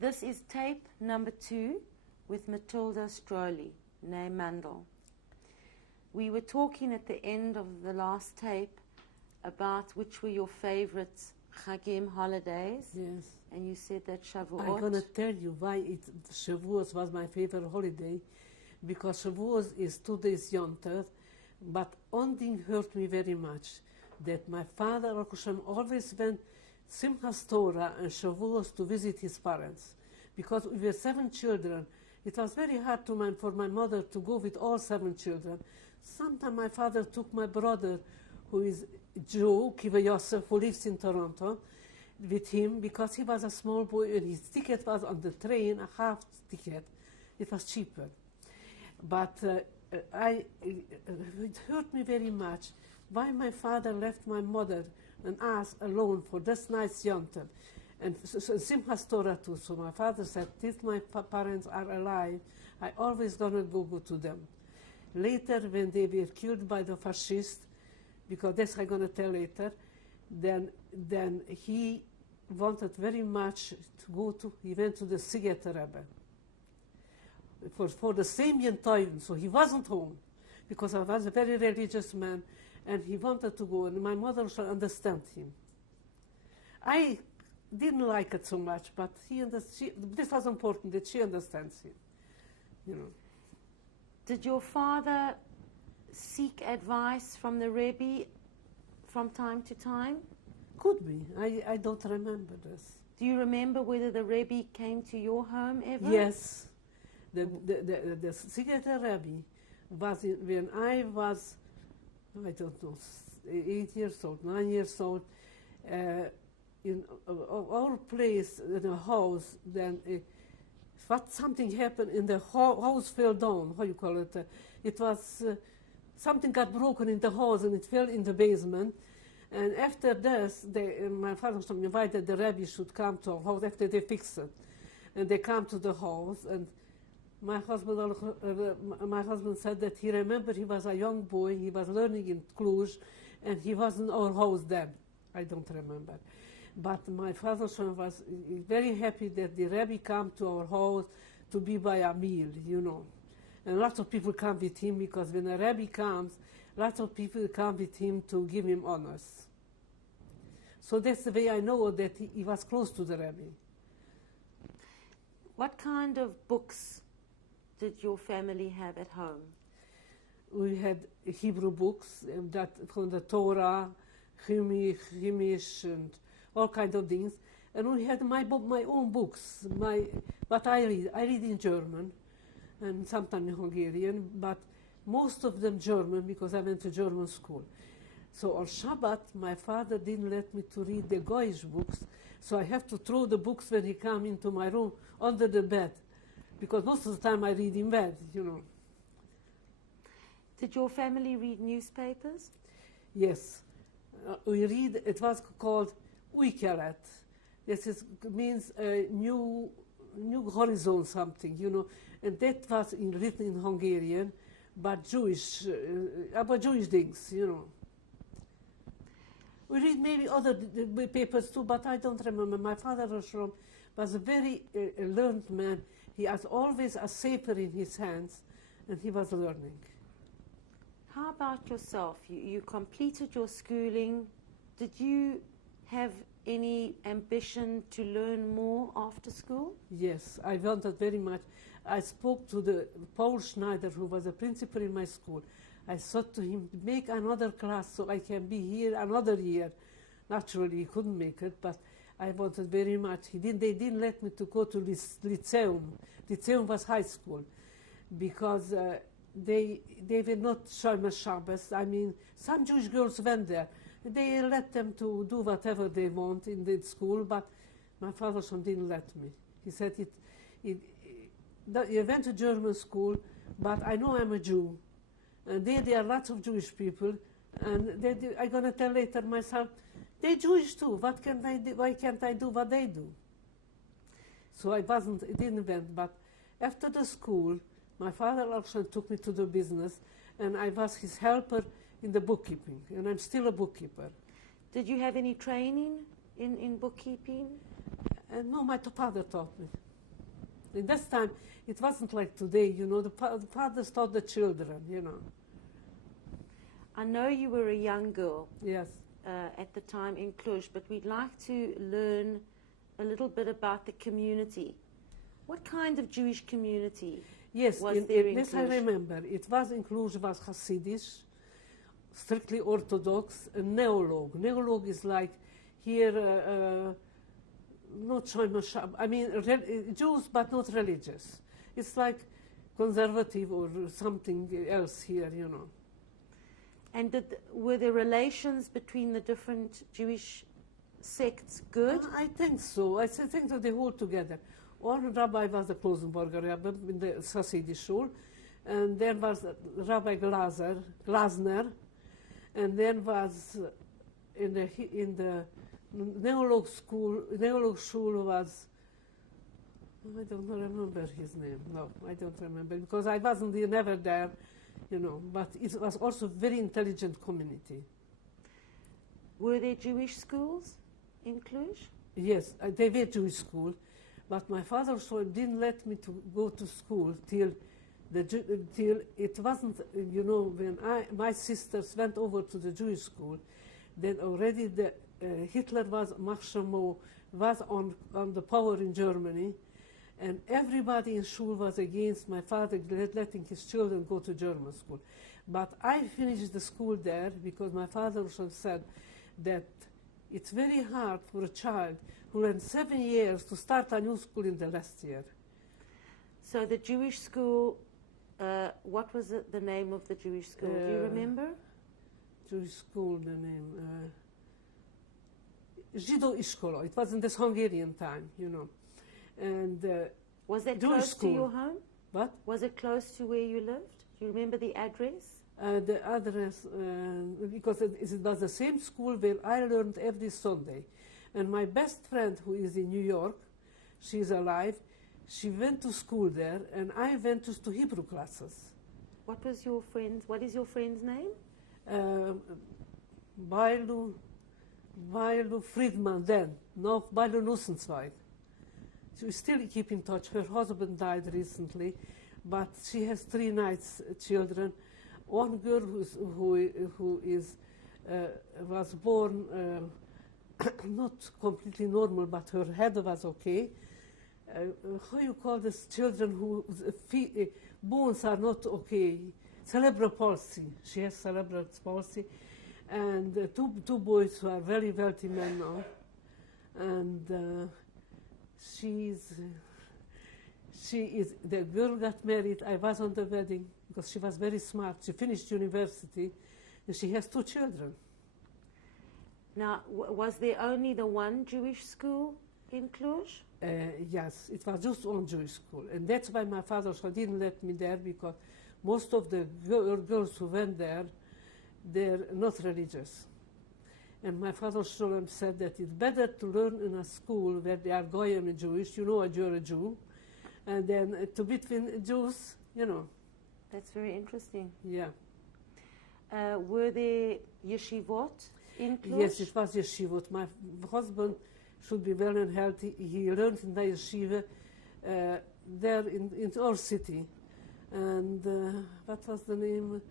This is tape number 2 with Mathilda Stroli, née Mandel. We were talking at the end of the last tape about which were your favorite Chagim holidays. Yes. And you said that Shavuot. I'm going to tell you why Shavuot was my favorite holiday. Because Shavuot is 2 days Yom Tov, but one thing hurt me very much, that my father always went Simchas Torah and Shavuos to visit his parents. Because we were 7 children, it was very hard for my mother to go with all 7 children. Sometimes my father took my brother, who is Joe, Kiva Yosef, who lives in Toronto, with him, because he was a small boy and his ticket was on the train, a half ticket. It was cheaper. But it hurt me very much why my father left my mother and us alone for this nice Yom Tov. And Simchas Torah too. So my father said, if my parents are alive, I always gonna go to them. Later, when they were killed by the fascists, because that's I'm gonna tell later, then he wanted very much to go to, he went to the Siget Rebbe. For the same Yom Tov, so he wasn't home, because I was a very religious man, and he wanted to go, and my mother should understand him. I didn't like it so much, but this was important, that she understands him, you know. Did your father seek advice from the Rebbe from time to time? Could be. I don't remember this. Do you remember whether the Rebbe came to your home ever? Yes. The Sigeter Rebbe was when I was, I don't know, 8 years old, 9 years old, in our place in a house, then something happened in the house fell down, how you call it? It was, something got broken in the house and it fell in the basement. And after this, my father invited the Rebbe should come to our house after they fixed it. And they come to the house, and my husband said that he remembered he was a young boy, he was learning in Cluj, and he was in our house then. I don't remember. But my father was very happy that the Rebbe come to our house to be by a meal, you know. And lots of people come with him, because when a Rebbe comes, lots of people come with him to give him honors. So that's the way I know that he was close to the Rebbe. What kind of books did your family have at home? We had Hebrew books that from the Torah, Chumash, and all kinds of things. And we had my own books. What I read in German, and sometimes in Hungarian, but most of them German, because I went to German school. So on Shabbat, my father didn't let me to read the Goyish books, so I have to throw the books when he come into my room under the bed, because most of the time I read in bed, you know. Did your family read newspapers? Yes. We read, it was called Újkelet. This means new horizon something, you know, and that was written in Hungarian, but Jewish, about Jewish things, you know. We read maybe other papers too, but I don't remember. My father was a very learned man. He has always a sefer in his hands, and he was learning. How about yourself? You completed your schooling. Did you have any ambition to learn more after school? Yes, I wanted very much. I spoke to the Paul Schneider, who was a principal in my school. I said to him, make another class so I can be here another year. Naturally, he couldn't make it, but I wanted very much. They didn't let me to go to Lyceum. Lyceum was high school, because they were not Shomer Shabbos. I mean, some Jewish girls went there. They let them to do whatever they want in the school, but my father didn't let me. He said, you went to German school, but I know I'm a Jew. And there are lots of Jewish people, and I'm going to tell later myself, they're Jewish too. What can I do? Why can't I do what they do? So I didn't went, but after the school, my father also took me to the business, and I was his helper in the bookkeeping, and I'm still a bookkeeper. Did you have any training in bookkeeping? No, my father taught me. In this time, it wasn't like today, you know, the fathers taught the children, you know. I know you were a young girl Yes. at the time in Cluj, but we'd like to learn a little bit about the community. What kind of Jewish community Yes, was there in this I Cluj? remember. It was in Cluj, was Hasidish, strictly Orthodox, and Neolog. Neolog is like here, not Shoah, I mean, Jews, but not religious. It's like conservative or something else here, you know. And were the relations between the different Jewish sects good? I think so. I think that they hold together. One rabbi was the Klosenborger Rabbi in the Hasidic Shul, and then was Rabbi Glasner, and then was in the Neolog school. Neolog Shul was, I don't remember his name. No, I don't remember because I wasn't never there, you know. But it was also a very intelligent community. Were there Jewish schools in Cluj? Yes, they were Jewish school, but my father didn't let me to go to school till it wasn't, you know, when my sisters went over to the Jewish school, then already Hitler was on the power in Germany, and everybody in school was against my father letting his children go to German school. But I finished the school there because my father said that it's very hard for a child who learned 7 years to start a new school in the last year. So the Jewish school, what was the name of the Jewish school? Do you remember? Jewish school, the name, Žido Iskolo. It was in this Hungarian time, you know. And was that Jewish close school. to your home? What? Was it close to where you lived? Do you remember the address? The address, because it was the same school where I learned every Sunday. And my best friend, who is in New York, she's alive, she went to school there, and I went to Hebrew classes. What is your friend's name? Bailu Friedman then, no, Bailu Nussenzweig. We still keep in touch. Her husband died recently, but she has 3 nice children. One girl was born not completely normal, but her head was okay. How you call these children whose bones are not okay? Cerebral palsy. She has cerebral palsy. And two boys who are very wealthy men now. And the girl got married. I was on the wedding because she was very smart. She finished university, and she has 2 children. Now, was there only the one Jewish school in Cluj? Yes, it was just one Jewish school. And that's why my father didn't let me there, because most of the girls who went there, they're not religious. And my father said that it's better to learn in a school where they are Goyim and Jewish, you know, you're a Jew, and then to between Jews, you know. That's very interesting. Yeah. Were there yeshivot in Cluj? Yes, it was yeshivot. My husband should be well and healthy. He learned in the yeshiva there in our city. And what was the name?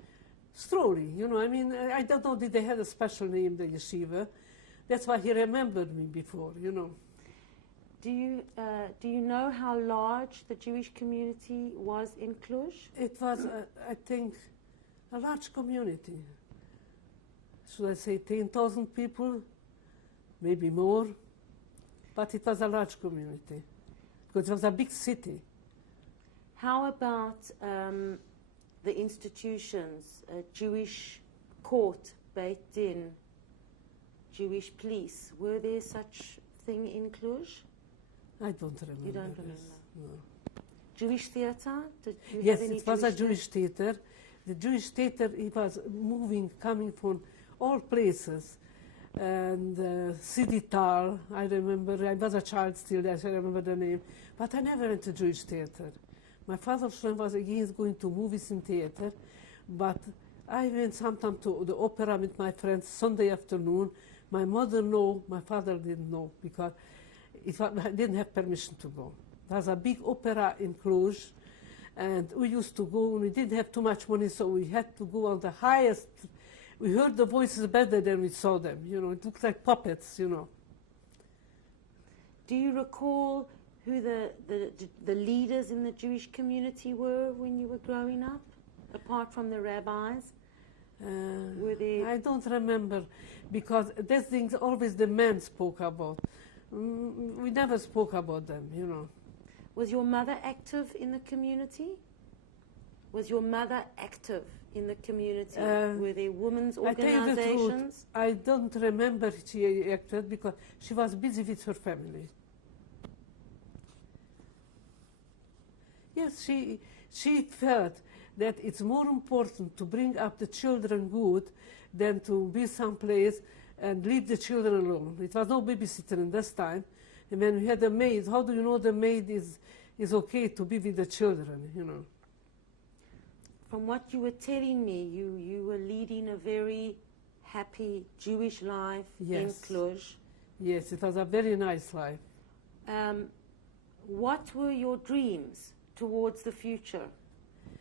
Stroli, you know. I mean, I don't know, did they have a special name, the yeshiva? That's why he remembered me before, you know. Do you know how large the Jewish community was in Cluj? It was, I think, a large community. Should I say 10,000 people? Maybe more. But it was a large community, because it was a big city. How about the institutions, Jewish court, Beit Din, Jewish police? Were there such thing in Cluj? I don't remember. You don't remember? No. Jewish theatre? Yes, it was a Jewish theatre. The Jewish theatre, it was coming from all places. And Sidital, I remember, I was a child still, I remember the name. But I never went to Jewish theatre. My father was against going to movies in theatre, but I went sometimes to the opera with my friends Sunday afternoon. My mother knew, my father didn't know, because I didn't have permission to go. There's a big opera in Cluj, and we used to go, and we didn't have too much money, so we had to go on the highest. We heard the voices better than we saw them, you know. It looked like puppets, you know. Do you recall who the leaders in the Jewish community were when you were growing up, apart from the rabbis? Were they... I don't remember, because these things always the men spoke about. We never spoke about them, you know. Was your mother active in the community? Was your mother active in the community? Were there women's organizations? I tell you the truth, I don't remember she acted because she was busy with her family. Yes, she felt that it's more important to bring up the children good than to be someplace and leave the children alone. It was no babysitter in this time. And when we had a maid, how do you know the maid is okay to be with the children, you know? From what you were telling me, you were leading a very happy Jewish life in Cluj. Yes, it was a very nice life. What were your dreams towards the future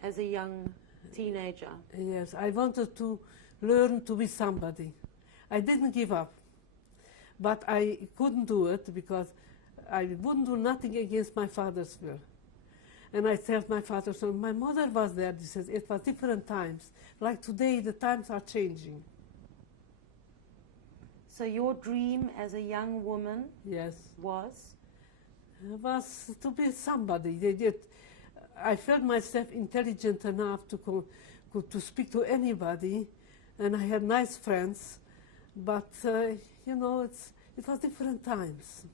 as a young teenager? Yes, I wanted to learn to be somebody. I didn't give up, but I couldn't do it because I wouldn't do nothing against my father's will. And I told my father, so my mother was there. He says it was different times. Like today, the times are changing. So your dream as a young woman was to be somebody. I felt myself intelligent enough to speak to anybody, and I had nice friends. But you know, it was different times.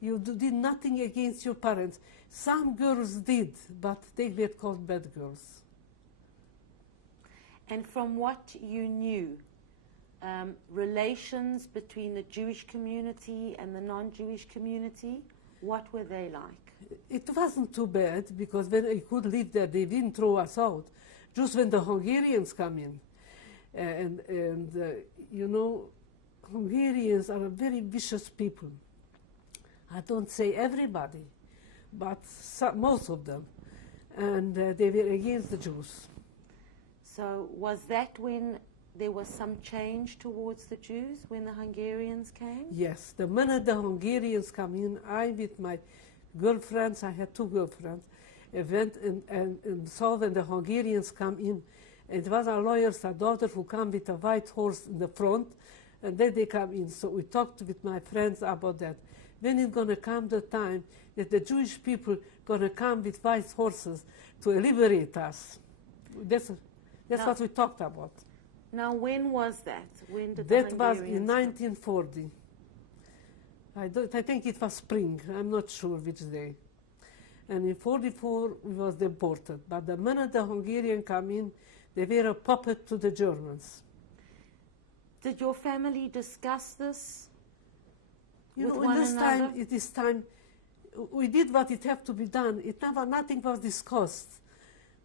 You did nothing against your parents. Some girls did, but they were called bad girls. And from what you knew, relations between the Jewish community and the non-Jewish community, what were they like? It wasn't too bad, because when I could live there, they didn't throw us out. Just when the Hungarians come in. And you know, Hungarians are very vicious people. I don't say everybody, but most of them. And they were against the Jews. So was that when there was some change towards the Jews, when the Hungarians came? Yes. The minute the Hungarians come in, I, with my girlfriends, I had 2 girlfriends, I went and saw when the Hungarians come in. It was a lawyer's daughter who came with a white horse in the front, and then they come in. So we talked with my friends about that. When is going to come the time that the Jewish people going to come with white horses to liberate us? That's what we talked about. Now, when was that? When did that was in 1940. I think it was spring. I'm not sure which day. And in 1944, we was deported. But the minute the Hungarians come in, they were a puppet to the Germans. Did your family discuss this? You know, in this time, we did what it had to be done. Nothing was discussed.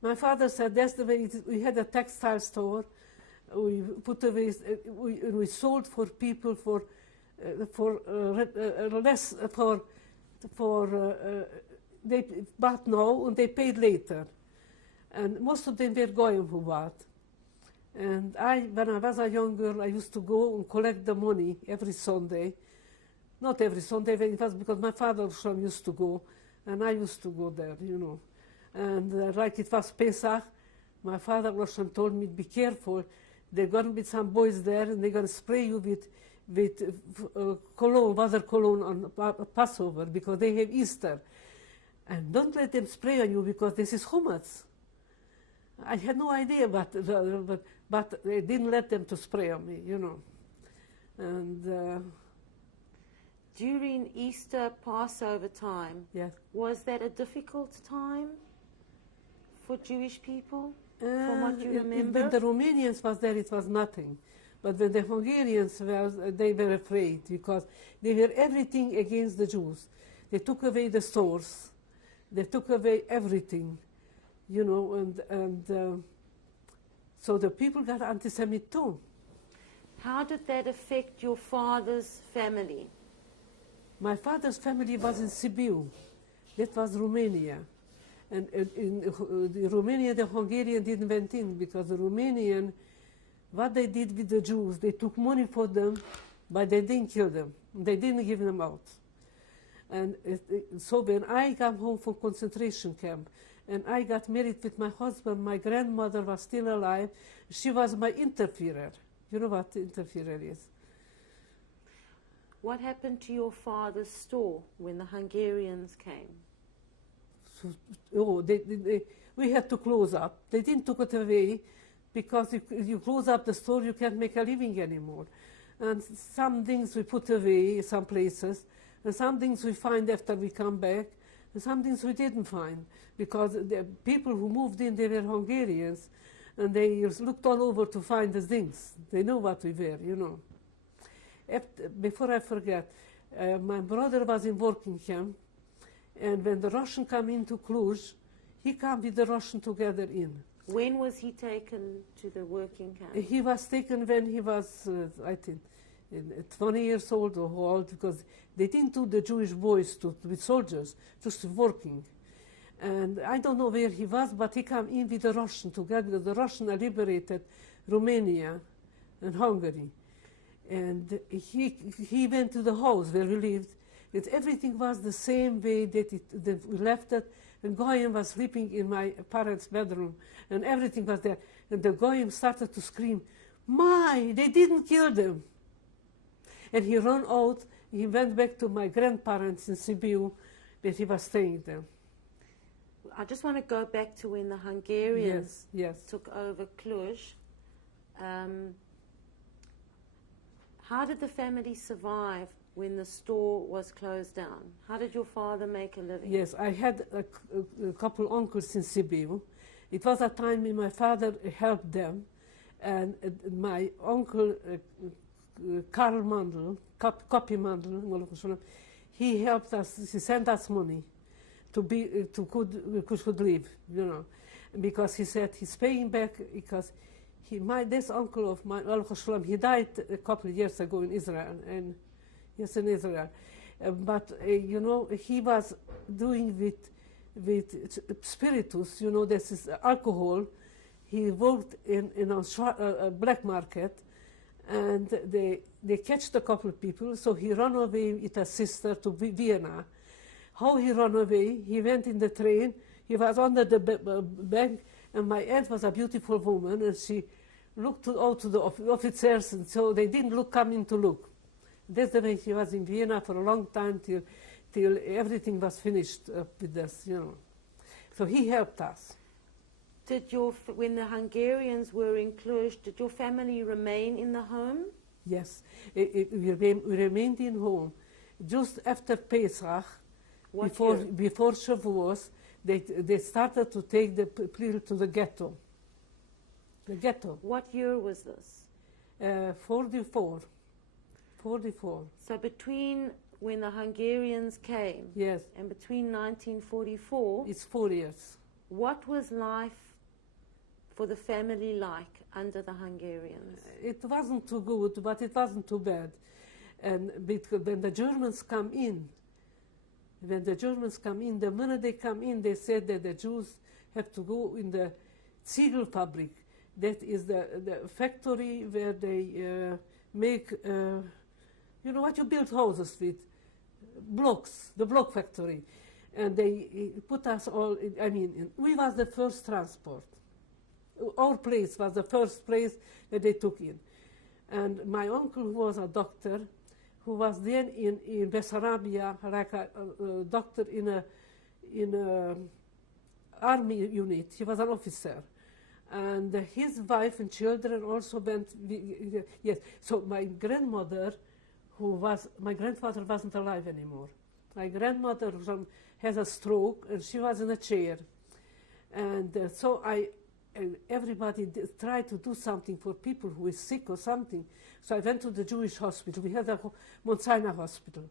My father said that's the way we had a textile store. We put away, we sold for people they bought now and they paid later. And most of them were goyim who bought. And when I was a young girl, I used to go and collect the money every Sunday. Not every Sunday, it was because my father used to go, and I used to go there, you know. And like it was Pesach, my father told me, be careful, there are going to be some boys there, and they're going to spray you with cologne, water cologne on Passover, because they have Easter. And don't let them spray on you, because this is hummus. I had no idea, but they didn't let them to spray on me, you know. And during Easter, Passover time, was that a difficult time for Jewish people, from what you remember? When the Romanians was there, it was nothing. But when the Hungarians were, they were afraid, because they were everything against the Jews. They took away the stores. They took away everything, you know, and so the people got anti-Semitic too. How did that affect your father's family? My father's family was in Sibiu. That was Romania. And in Romania, the Hungarian didn't went in because the Romanian, what they did with the Jews, they took money for them, but they didn't kill them. They didn't give them out. And so when I came home from concentration camp, and I got married with my husband, my grandmother was still alive. She was my interferer. You know what interferer is? What happened to your father's store when the Hungarians came? So, we had to close up. They didn't took it away because if you close up the store, you can't make a living anymore. And some things we put away, some places, and some things we find after we come back, and some things we didn't find because the people who moved in, they were Hungarians, and they looked all over to find the things. They know what we were, you know. Before I forget, my brother was in working camp, and when the Russian come into Cluj, he came with the Russian together in. When was he taken to the working camp? He was taken when he was, I think, 20 years old or how old, because they didn't do the Jewish boys with soldiers, just working. And I don't know where he was, but he came in with the Russian together, because the Russian liberated Romania and Hungary. And he went to the house where we lived. Everything was the same way that we left it. And Goyim was sleeping in my parents' bedroom, and everything was there. And the Goyim started to scream, "My, they didn't kill them!" And he ran out. He went back to my grandparents in Sibiu, where he was staying there. I just want to go back to when the Hungarians yes. took over Cluj. How did the family survive when the store was closed down? How did your father make a living? Yes, I had a couple uncles in Sibiu. It was a time when my father helped them, and my uncle Karl Mandel, Copy Mandel, he helped us. He sent us money to could live, you know, because he said he's paying back because this uncle of mine, he died a couple of years ago in Israel, and yes, in Israel. But you know, he was doing with spiritus, you know, this is alcohol. He worked in a black market, and they catched a couple of people. So he ran away with a sister to Vienna. How he ran away? He went in the train. He was under the bank, and my aunt was a beautiful woman, and she looked out to the officers, and so they didn't come in to look. That's the way he was in Vienna for a long time till everything was finished with this, you know. So he helped us. When the Hungarians were in Cluj, did your family remain in the home? Yes, we remained in home. Just after Pesach, before Shavuos, they started to take the people to the ghetto. The ghetto. What year was this? 44. So between when the Hungarians came and between 1944, it's 4 years. What was life for the family like under the Hungarians? It wasn't too good, but it wasn't too bad. And because when the Germans come in, the minute they come in, they said that the Jews have to go in the Ziegelfabrik. That is the factory where they make, you know what you build houses with? Blocks, the block factory. And they put us all, we was the first transport. Our place was the first place that they took in. And my uncle, who was a doctor, who was then in Bessarabia, like a doctor in a army unit. He was an officer. And his wife and children also went, yes. So my grandmother, my grandfather wasn't alive anymore. My grandmother has a stroke, and she was in a chair. And so everybody tried to do something for people who is sick or something. So I went to the Jewish hospital. We had a Mount Sinai hospital.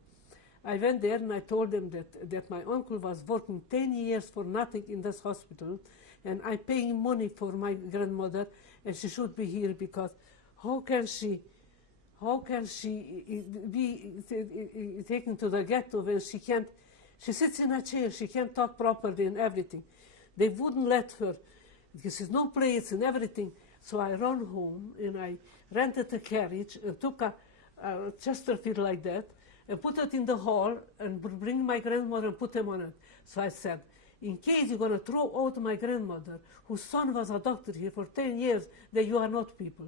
I went there and I told them that my uncle was working 10 years for nothing in this hospital, and I'm paying money for my grandmother, and she should be here because how can she be taken to the ghetto when She sits in a chair. She can't talk properly and everything. They wouldn't let her. There's no place and everything. So I ran home and I rented a carriage and took a Chesterfield like that and put it in the hall and bring my grandmother and put them on it. So I said, in case you're going to throw out my grandmother, whose son was a doctor here for 10 years, then you are not people.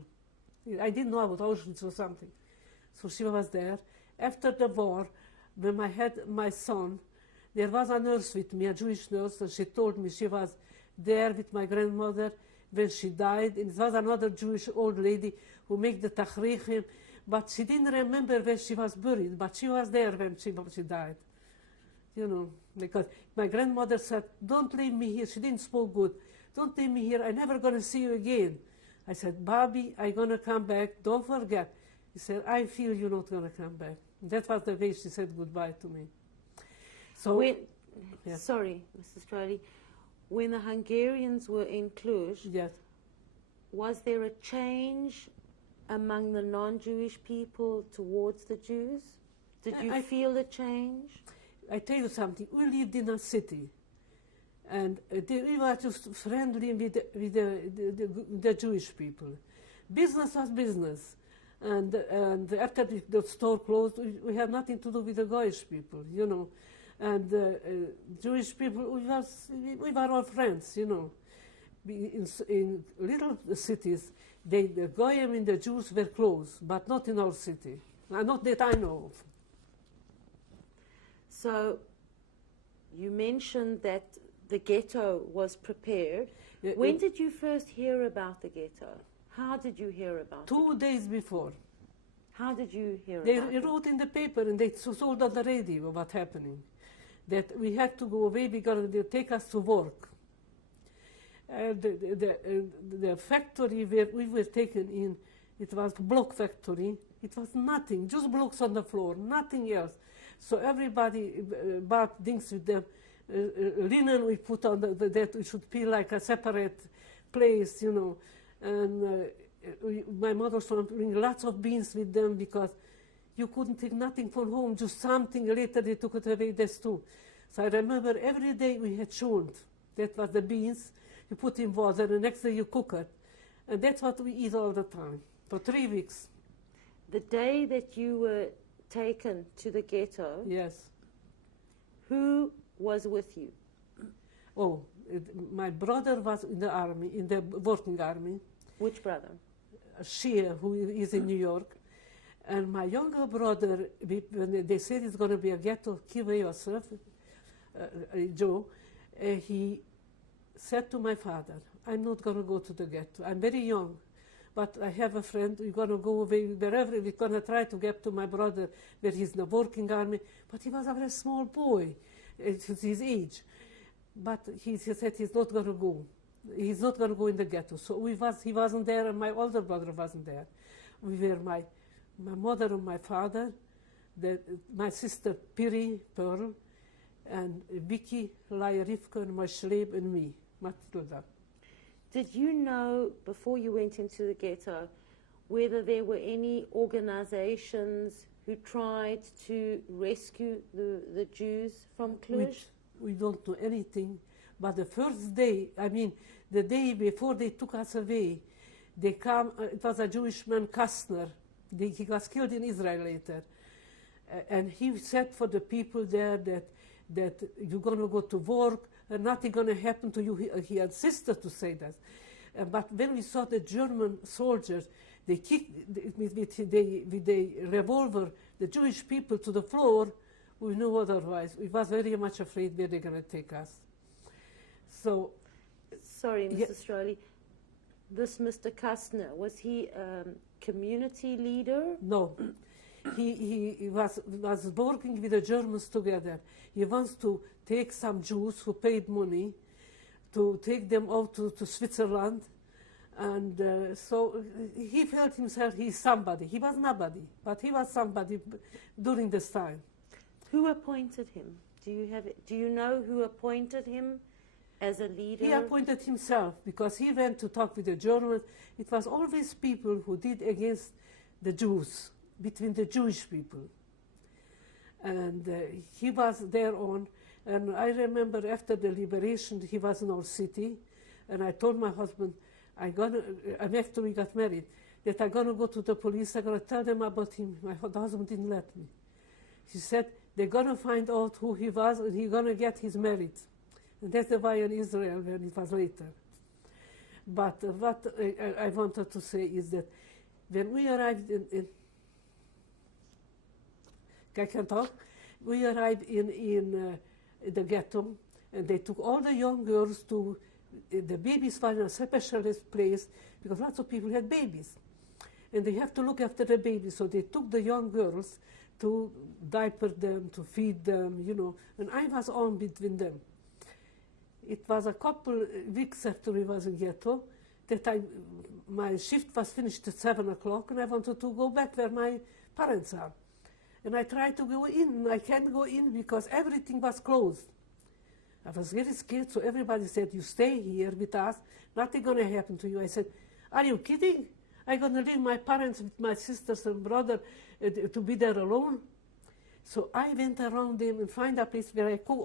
I didn't know about Auschwitz or something. So she was there. After the war, when I had my son, there was a nurse with me, a Jewish nurse, and she told me she was there with my grandmother when she died. And it was another Jewish old lady who made the tachrichim, but she didn't remember where she was buried, but she was there when she died. You know, because my grandmother said, don't leave me here. She didn't speak good. Don't leave me here. I'm never going to see you again. I said, Bobby, I'm going to come back. Don't forget. He said, I feel you're not going to come back. That was the way she said goodbye to me. So, yeah. Sorry, Mrs. Stroli. When the Hungarians were in Cluj, yes. Was there a change among the non-Jewish people towards the Jews? Did you feel a change? I tell you something. We lived in a city, and we were just friendly with the Jewish people. Business was business, and after the store closed, we had nothing to do with the Goyish people, you know. And Jewish people, we were all friends, you know. In little cities, the Goyim and the Jews were close, but not in our city. Not that I know of. So, you mentioned that the ghetto was prepared. When did you first hear about the ghetto? How did you hear about it? 2 days before. How did you hear about it? They wrote in the paper and they told on the radio what's happening. That we had to go away because they'll take us to work. The factory where we were taken in, it was a block factory. It was nothing, just blocks on the floor, nothing else. So everybody bought things with them. Linen we put on that it should be like a separate place, you know. And my mother used bring lots of beans with them because you couldn't take nothing from home, just something. Later they took it away, that's too. So I remember every day we had shund. That was the beans. You put in water, the next day you cook it. And that's what we eat all the time, for 3 weeks. The day that you were taken to the ghetto, yes. Who was with you? Oh, my brother was in the army, in the working army. Which brother? Shia, who is in New York. And my younger brother, when they said it's going to be a ghetto, kill yourself, Joe, he said to my father, I'm not going to go to the ghetto. I'm very young, but I have a friend. We're going to go away wherever. We're going to try to get to my brother where he's in the working army. But he was a very small boy at his age. But he said he's not going to go. He's not going to go in the ghetto. So he wasn't there, and my older brother wasn't there. We were my mother and my father, my sister Pearl, and Vicky, Laia, Rivka, and my Schleeb, and me, Mathilda. Did you know, before you went into the ghetto, whether there were any organizations who tried to rescue the Jews from Cluj? We don't know anything. But the first day, I mean, the day before they took us away, they come, it was a Jewish man, Kastner. He was killed in Israel later. And he said for the people there that you're going to go to work and nothing going to happen to you. He insisted to say that. But when we saw the German soldiers, they kicked with the revolver the Jewish people to the floor, we knew otherwise. We was very much afraid where they're going to take us. So, sorry, Mrs. Stroli, this Mr. Kastner, was he a community leader? No. He was working with the Germans together. He wants to take some Jews who paid money to take them out to Switzerland. And so he felt himself he's somebody. He was nobody, but he was somebody during this time. Who appointed him? Do you know who appointed him as a leader? He appointed himself because he went to talk with the Germans. It was always people who did against the Jews, between the Jewish people. And he was there on, and I remember after the liberation, he was in our city, and I told my husband, and after we got married, that I'm going to go to the police, I'm going to tell them about him. My husband didn't let me. He said, they're going to find out who he was, and he's going to get his merit. And that's why in Israel, when it was later. But what I wanted to say is that when we arrived I can talk? We arrived in the ghetto, and they took all the young girls to, the babies were in a specialist place, because lots of people had babies. And they have to look after the babies, so they took the young girls to diaper them, to feed them, you know, and I was on between them. It was a couple weeks after we was in ghetto that my shift was finished at 7 o'clock, and I wanted to go back where my parents are. And I tried to go in, and I can't go in because everything was closed. I was very scared, so everybody said, you stay here with us, nothing going to happen to you. I said, are you kidding? I'm going to leave my parents with my sisters and brother to be there alone? So I went around them and find a place where I could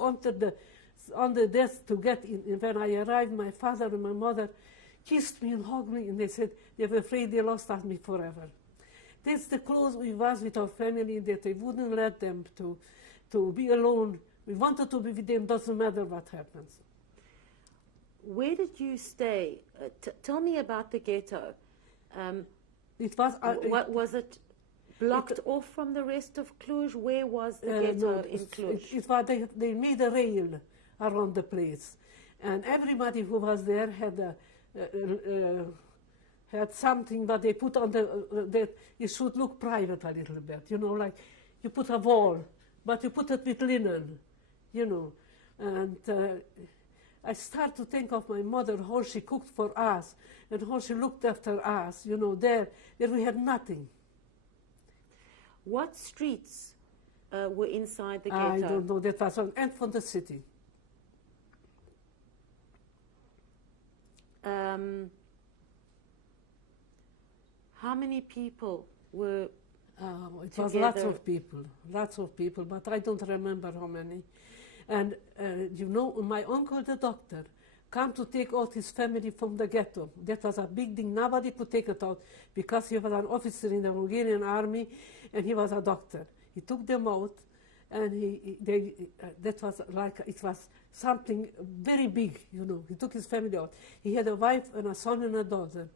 on the desk to get in. And when I arrived, my father and my mother kissed me and hugged me, and they said they were afraid they lost me forever. That's the close we was with our family, that they wouldn't let them to be alone. We wanted to be with them, doesn't matter what happens. Where did you stay? Tell me about the ghetto. It was... was it blocked off from the rest of Cluj? Where was the ghetto in Cluj? It was, they made a rail around the place. And everybody who was there had something, but they put on that it should look private a little bit, you know, like you put a wall, but you put it with linen, you know. And I start to think of my mother, how she cooked for us, and how she looked after us, you know, there we had nothing. What streets were inside the ghetto? I don't know, that was on end from the city. How many people were it was lots of people, but I don't remember how many. And you know, my uncle, the doctor, came to take out his family from the ghetto. That was a big thing. Nobody could take it out because he was an officer in the Hungarian army, and he was a doctor. He took them out, and that was like, it was something very big, you know. He took his family out. He had a wife and a son and a daughter.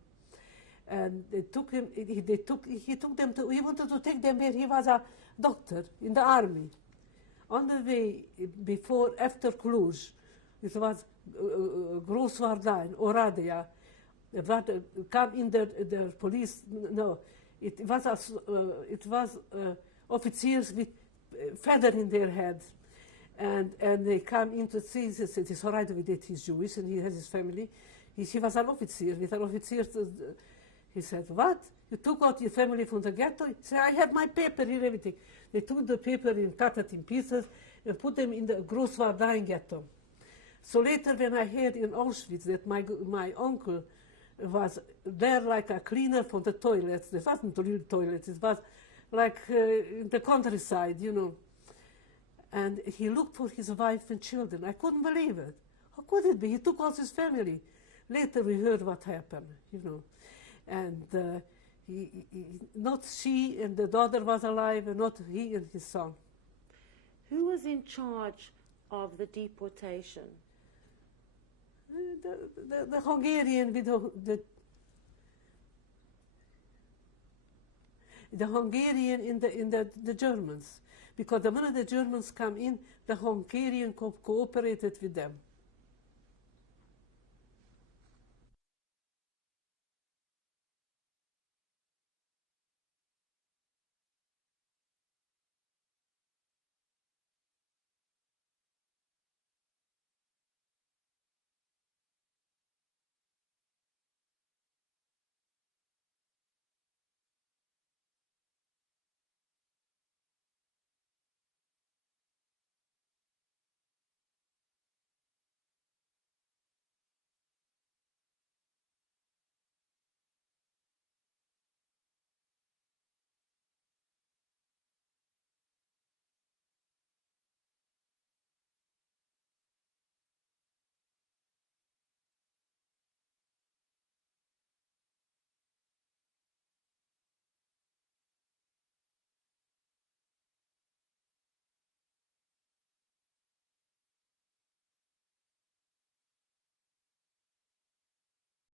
And they took him, he took them to, he wanted to take them where he was a doctor in the army. On the way, after Cluj, it was Grosswardein, Oradea, come in the police, no, it was officers with feather in their heads. And they come in to see, he said, it's all right with it, he's Jewish and he has his family. He was an officer, with an officer. He said, what? You took out your family from the ghetto? He said, I have my paper here, everything. They took the paper and cut it in pieces and put them in the Grosswardein ghetto. So later when I heard in Auschwitz that my uncle was there like a cleaner for the toilets, there wasn't real toilets, it was like in the countryside, you know. And he looked for his wife and children. I couldn't believe it. How could it be? He took out his family. Later we heard what happened, you know. And not she and the daughter was alive, and not he and his son. Who was in charge of the deportation? The Hungarian with the Hungarian in the Germans, because the minute the Germans come in, the Hungarian cooperated with them.